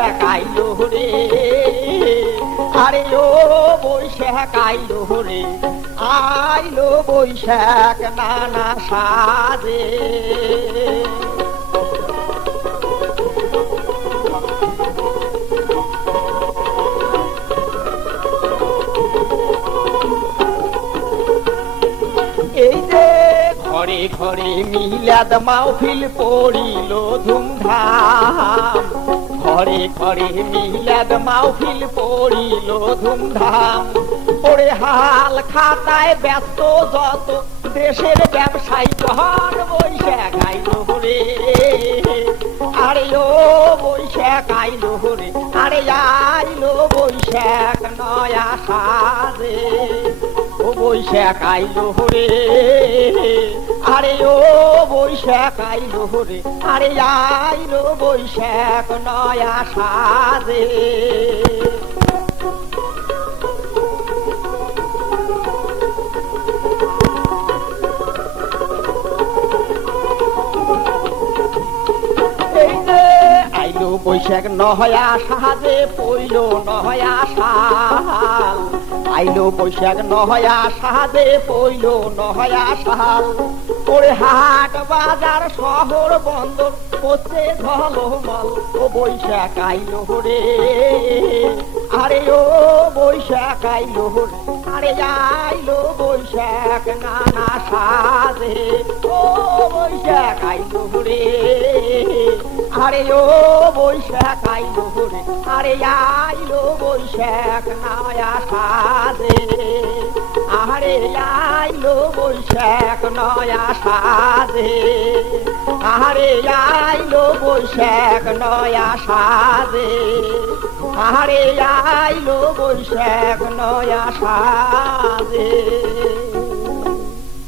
বৈশাখ আইলো রে, আরে ও বৈশাখ আইলো রে, আইলো বৈশাখ নানা সাজে। এই যে ঘরে ঘরে মিলাদ মাহফিল পড়িল ধুমধাম, ঘরে ঘরে মিলাদ মাহফিল পড়িল ধুমধাম। পড়ে হাল খাতায় ব্যস্ত যত দেশের ব্যবসায়ী ঘর, বৈশাখ আইলো রে, আরে ও বৈশাখ আইলো রে, আরে আইলো বৈশাখ নয়া সাজে। ও বৈশাখ আইলো রে, আরে ও বৈশাখ আইলো রে, আরে আইলো বৈশাখ নয়া সাজে। আইলো বৈশাখ নয়া সাজে, পইল নয়া সাল, আইলো বৈশাখ নয়া সাজে, পইল নয়া সাল। ওরে হাট বাজার শহর বন্দর করছে ঝলমল, ও বৈশাখ আইলো রে, আরে ও বৈশাখ আইলো রে, আরে আইলো বৈশাখ নানা সাজে। ও বৈশাখ আইলো রে, আরে ও বৈশাখ আইলো রে, আরে আইলো বৈশাখ নয়া সাজে। আরে আইলো বৈশাখ নয়া সাজে, আরে আইলো বৈশাখ নয়া সাজে, আরে আইলো বৈশাখ নয়া সাজে।